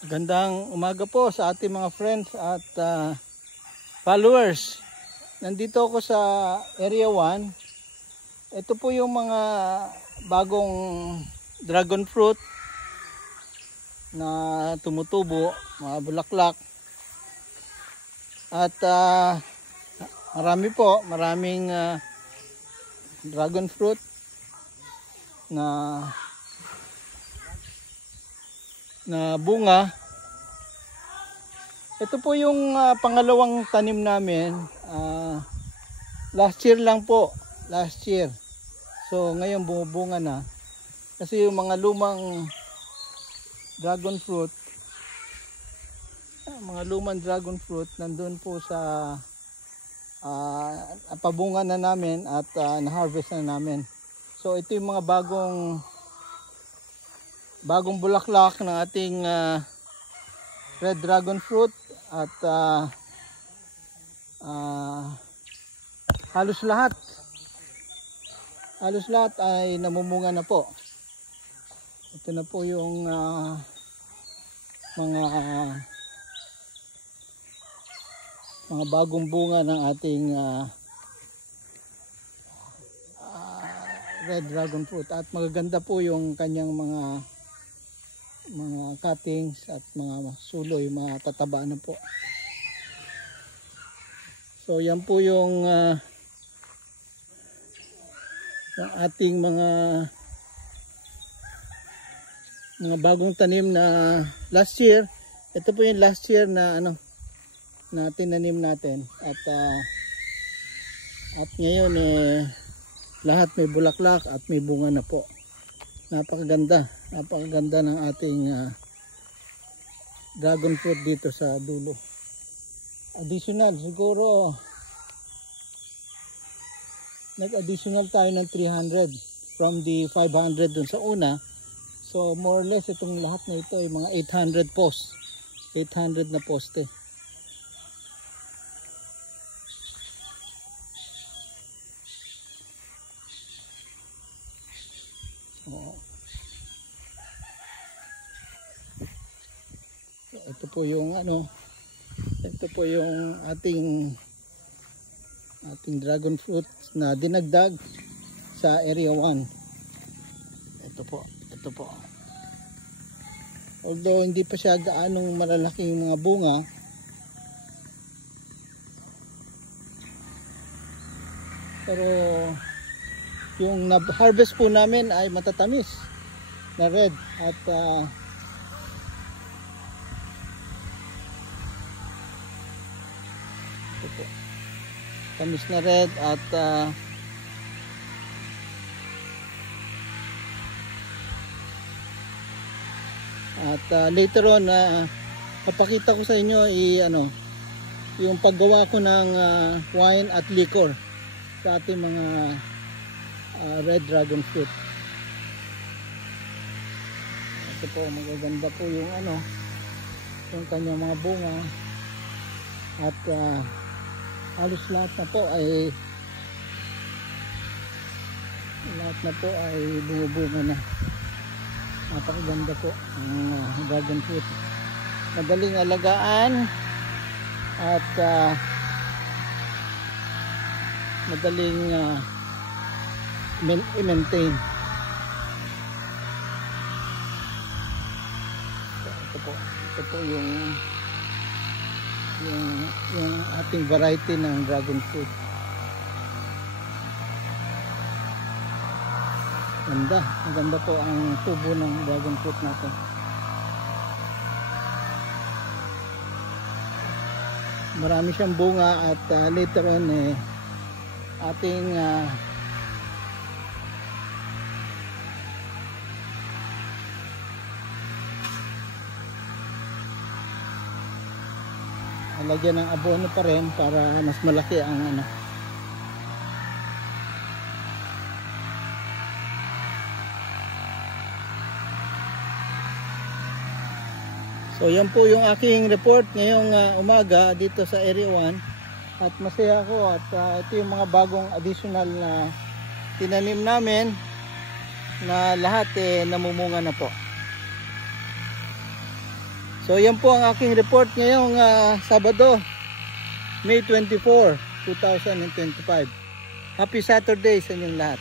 Gandang umaga po sa ating mga friends at followers. Nandito ako sa Area 1. Ito po yung mga bagong dragon fruit na tumutubo, mga bulaklak. At maraming dragon fruit na bunga. Ito po yung pangalawang tanim namin. Last year lang po. Last year. So ngayon bumubunga na. Kasi yung mga lumang dragon fruit, nandun po sa pabunga na namin at na-harvest na namin. So ito yung mga bagong bulaklak ng ating red dragon fruit at halos lahat ay namumunga na po. Ito na po yung mga bagong bunga ng ating red dragon fruit at magaganda po yung kanyang mga cuttings at mga suloy, matataba na po. So yan po yung ating mga bagong tanim na last year. Ito po yung last year na na tinanim natin at ngayon lahat may bulaklak at may bunga na po. Napakaganda ng ating dragon fruit dito sa dulo. Additional siguro nag-additional tayo ng 300 from the 500 dun sa una. So more or less itong lahat na ito ay mga 800 na poste. Ito po yung ating dragon fruit na dinagdag sa Area 1. Ito po. Although hindi pa siya gaanong malalaki yung mga bunga, pero yung na-harvest po namin ay matatamis na red at ito, tamis na red at later on papakita ko sa inyo yung paggawa ko ng wine at liquor sa ating mga red dragon fruit. Ito po, magaganda po yung kanyang mga bunga at halos lahat na po ay bumubunga na. Napakaganda po ang dragon fruit. Madaling alagaan at madaling i-maintain. Ito po yung ating variety ng dragon fruit. Maganda po ang tubo ng dragon fruit natin. Marami siyang bunga at later on ating lagyan ng abono pa rin para mas malaki ang So yan po yung aking report ngayong umaga dito sa Area 1 at masaya ako at ito yung mga bagong additional na tinanim namin na lahat namumunga na po. So So yan po ang aking report ngayong Sabado, May 24, 2025. Happy Saturday sa inyong lahat.